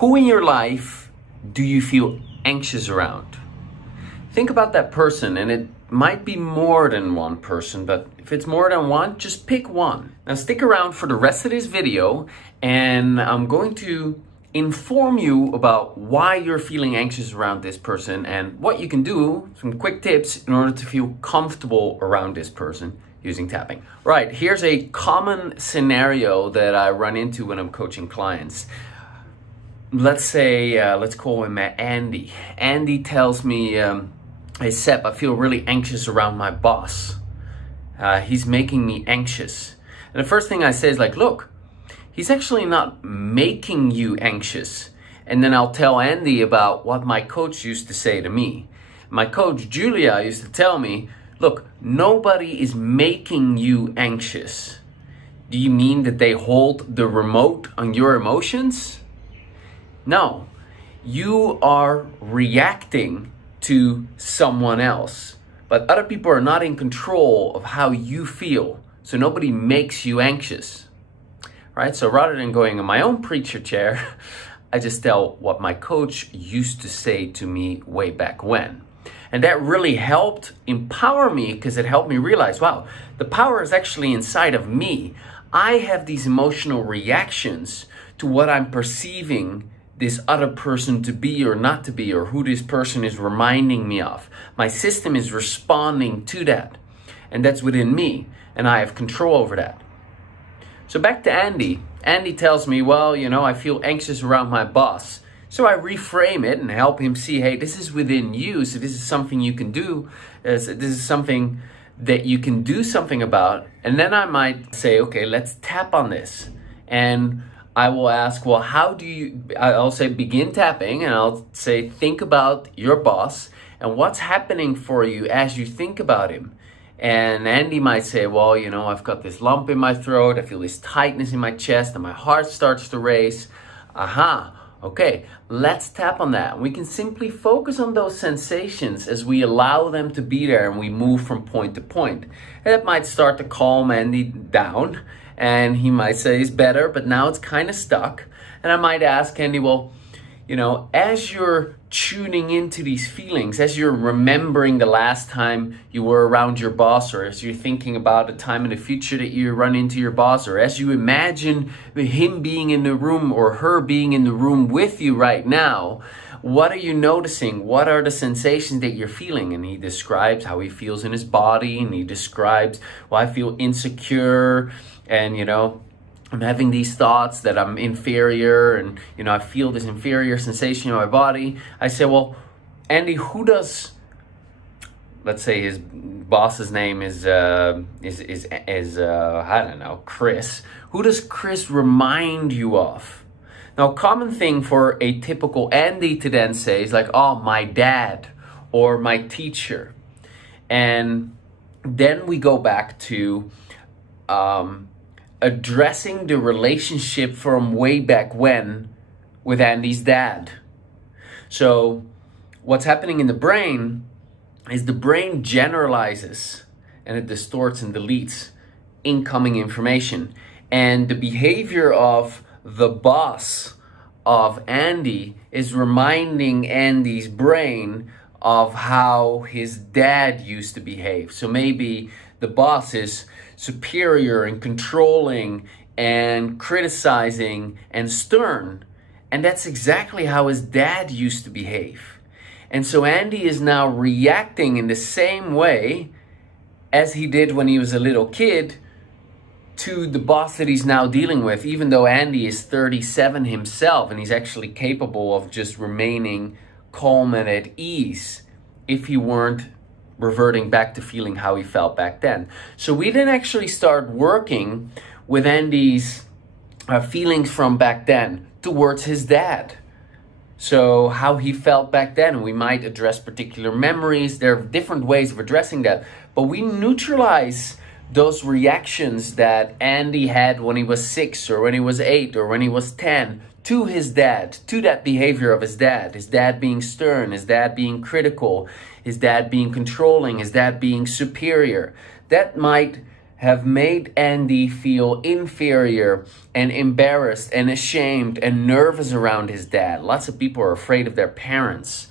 Who in your life do you feel anxious around? Think about that person, and it might be more than one person, but if it's more than one, just pick one. Now stick around for the rest of this video, and I'm going to inform you about why you're feeling anxious around this person and what you can do, some quick tips in order to feel comfortable around this person using tapping. Right, here's a common scenario that I run into when I'm coaching clients. Let's say, let's call him Andy. Andy tells me, hey Sep, I feel really anxious around my boss. He's making me anxious. And the first thing I say is like, look, he's actually not making you anxious. And then I'll tell Andy about what my coach used to say to me. My coach, Julia, used to tell me, look, nobody is making you anxious. Do you mean that they hold the remote on your emotions? No, you are reacting to someone else, but other people are not in control of how you feel. So nobody makes you anxious, right? So rather than going in my own preacher chair, I just tell what my coach used to say to me way back when. And that really helped empower me because it helped me realize, wow, the power is actually inside of me. I have these emotional reactions to what I'm perceiving this other person to be or not to be, or who this person is reminding me of. My system is responding to that, and that's within me, and I have control over that. So back to Andy. Andy tells me, well, you know, I feel anxious around my boss. So I reframe it and help him see, hey, this is within you, so this is something you can do. This is something that you can do something about. And then I might say, okay, let's tap on this. And I will ask, well, how do you, I'll say begin tapping, and I'll say think about your boss and what's happening for you as you think about him. And Andy might say, well, you know, I've got this lump in my throat, I feel this tightness in my chest, and my heart starts to race. Aha, okay, let's tap on that. We can simply focus on those sensations as we allow them to be there and we move from point to point. And it might start to calm Andy down. And he might say it's better, but now it's kind of stuck. And I might ask Andy, well, you know, as you're tuning into these feelings, as you're remembering the last time you were around your boss, or as you're thinking about a time in the future that you run into your boss, or as you imagine him being in the room or her being in the room with you right now, what are you noticing? What are the sensations that you're feeling? And he describes how he feels in his body, and he describes, well, I feel insecure, and, you know, I'm having these thoughts that I'm inferior, and, you know, I feel this inferior sensation in my body. I say, well, Andy, who does, let's say his boss's name is I don't know, Chris. Who does Chris remind you of? Now, a common thing for a typical Andy to then say is like, oh, my dad or my teacher. And then we go back to addressing the relationship from way back when with Andy's dad. So what's happening in the brain is the brain generalizes and it distorts and deletes incoming information. And the behavior of the boss of Andy is reminding Andy's brain of how his dad used to behave. So maybe the boss is superior and controlling and criticizing and stern. And that's exactly how his dad used to behave. And so Andy is now reacting in the same way as he did when he was a little kid to the boss that he's now dealing with, even though Andy is 37 himself and he's actually capable of just remaining calm and at ease if he weren't reverting back to feeling how he felt back then. So we then actually start working with Andy's feelings from back then towards his dad. So how he felt back then, we might address particular memories. There are different ways of addressing that, but we neutralize those reactions that Andy had when he was 6 or when he was 8 or when he was 10 to his dad, to that behavior of his dad being stern, his dad being critical, his dad being controlling, his dad being superior. That might have made Andy feel inferior and embarrassed and ashamed and nervous around his dad. Lots of people are afraid of their parents.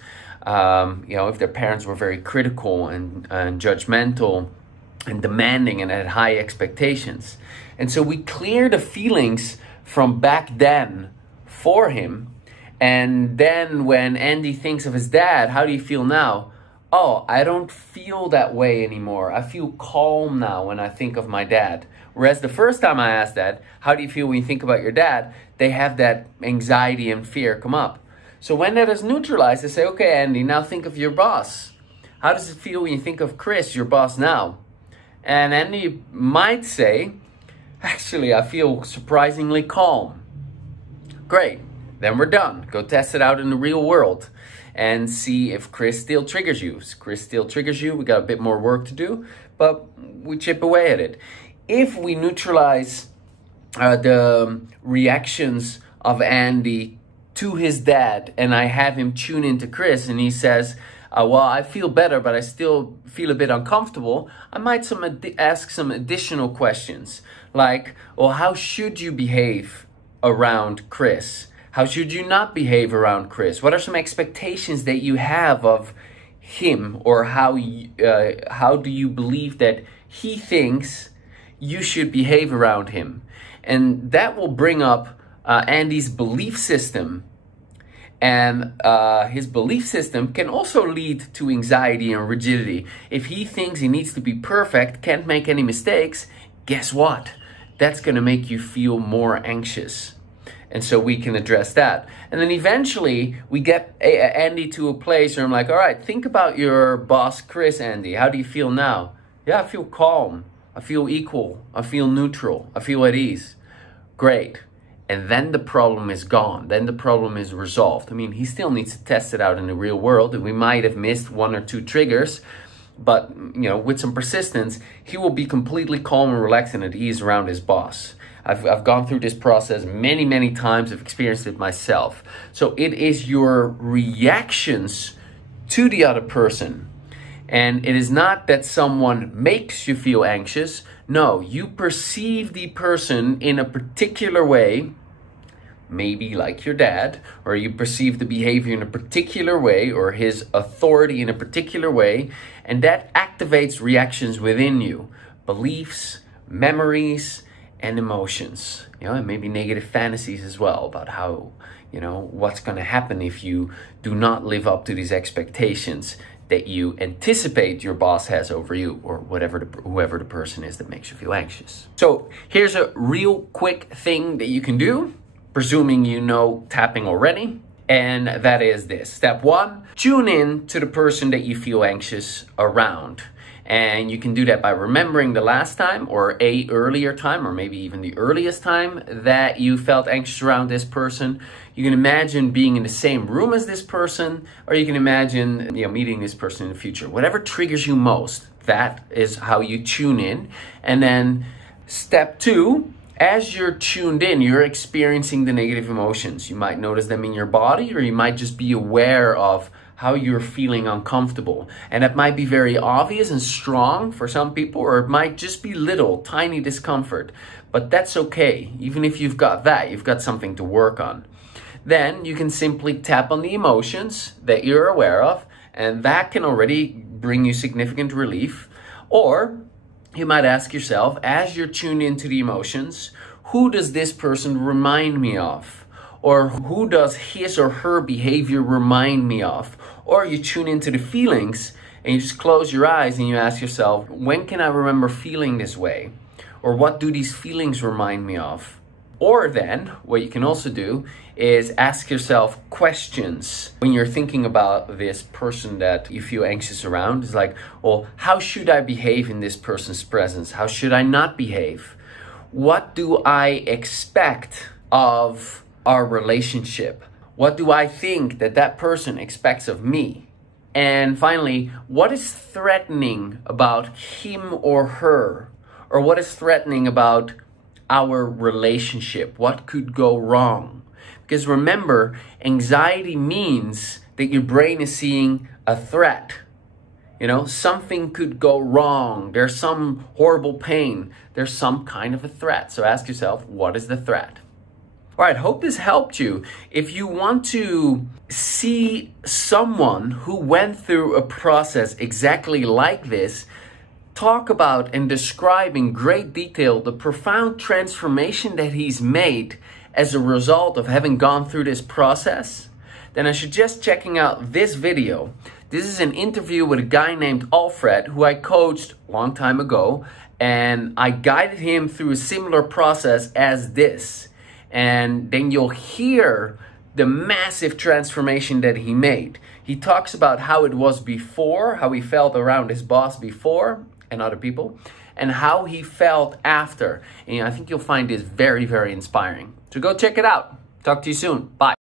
If their parents were very critical and judgmental and demanding and had high expectations. And so we clear the feelings from back then for him. And then when Andy thinks of his dad, how do you feel now? Oh, I don't feel that way anymore. I feel calm now when I think of my dad. Whereas the first time I asked that, how do you feel when you think about your dad? They have that anxiety and fear come up. So when that is neutralized, they say, okay, Andy, now think of your boss. How does it feel when you think of Chris, your boss now? And Andy might say, actually, I feel surprisingly calm. Great, then we're done. Go test it out in the real world and see if Chris still triggers you. If Chris still triggers you, we got a bit more work to do, but we chip away at it. If we neutralize the reactions of Andy to his dad, and I have him tune into Chris, and he says, well, I feel better, but I still feel a bit uncomfortable, I might ask some additional questions, like, well, how should you behave around Chris? How should you not behave around Chris? What are some expectations that you have of him, or how do you believe that he thinks you should behave around him? And that will bring up Andy's belief system. And his belief system can also lead to anxiety and rigidity. If he thinks he needs to be perfect, can't make any mistakes, guess what? That's going to make you feel more anxious. And so we can address that. And then eventually we get Andy to a place where I'm like, all right, think about your boss, Chris, Andy. How do you feel now? Yeah, I feel calm. I feel equal. I feel neutral. I feel at ease. Great. And then the problem is gone. Then the problem is resolved. I mean, he still needs to test it out in the real world. And we might have missed 1 or 2 triggers. But, with some persistence, he will be completely calm and relaxed and at ease around his boss. I've gone through this process many, many times. I've experienced it myself. So it is your reactions to the other person. And it is not that someone makes you feel anxious. No, you perceive the person in a particular way, maybe like your dad, or you perceive the behavior in a particular way, or his authority in a particular way, and that activates reactions within you, beliefs, memories, and emotions, and maybe negative fantasies as well about how, what's going to happen if you do not live up to these expectations that you anticipate your boss has over you, or whoever the person is that makes you feel anxious. So here's a real quick thing that you can do, presuming you know tapping already, and that is this. Step 1, tune in to the person that you feel anxious around. And you can do that by remembering the last time, or a earlier time, or maybe even the earliest time that you felt anxious around this person. You can imagine being in the same room as this person, or you can imagine meeting this person in the future. Whatever triggers you most, that is how you tune in. And then step 2, as you're tuned in, you're experiencing the negative emotions. You might notice them in your body, or you might just be aware of how you're feeling uncomfortable. And that might be very obvious and strong for some people, or it might just be little, tiny discomfort. But that's okay. Even if you've got that, you've got something to work on. Then you can simply tap on the emotions that you're aware of, and that can already bring you significant relief. Or you might ask yourself, as you're tuned into the emotions, who does this person remind me of? Or who does his or her behavior remind me of? Or you tune into the feelings and you just close your eyes and you ask yourself, when can I remember feeling this way? Or what do these feelings remind me of? Or then, what you can also do is ask yourself questions when you're thinking about this person that you feel anxious around. It's like, well, how should I behave in this person's presence? How should I not behave? What do I expect of our relationship? What do I think that person expects of me? And finally, what is threatening about him or her? Or what is threatening about our relationship? What could go wrong? Because remember, anxiety means that your brain is seeing a threat. You know, something could go wrong. There's some horrible pain. There's some kind of a threat. So ask yourself, what is the threat? All right, hope this helped you. If you want to see someone who went through a process exactly like this, talk about and describe in great detail the profound transformation that he's made as a result of having gone through this process, then I suggest checking out this video. This is an interview with a guy named Alfred who I coached a long time ago, and I guided him through a similar process as this. And then you'll hear the massive transformation that he made. He talks about how it was before, how he felt around his boss before and other people, and how he felt after. And I think you'll find this very, very inspiring. So go check it out. Talk to you soon. Bye.